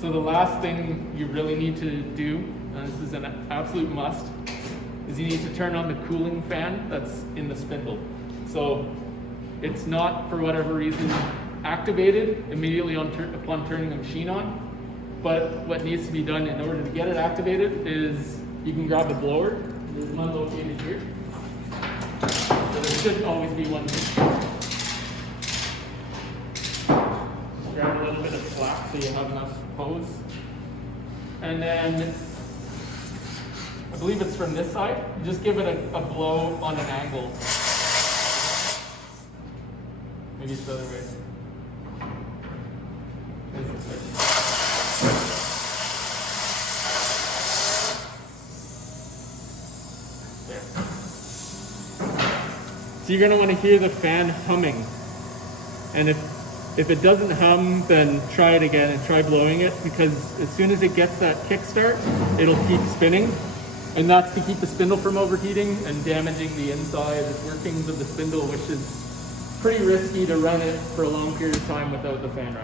So the last thing you really need to do, and this is an absolute must, is you need to turn on the cooling fan that's in the spindle. So it's not, for whatever reason, activated immediately upon turning the machine on, but what needs to be done in order to get it activated is you can grab the blower. There's one located here. So there should always be one. Grab a little bit of slack so you have enough hose. And then, I believe it's from this side, just give it a blow on an angle. Maybe it's the other way. There. So you're going to want to hear the fan humming. And if it doesn't hum, then try it again and try blowing it, because as soon as it gets that kickstart, it'll keep spinning. And that's to keep the spindle from overheating and damaging the inside workings of the spindle, which is pretty risky to run it for a long period of time without the fan running.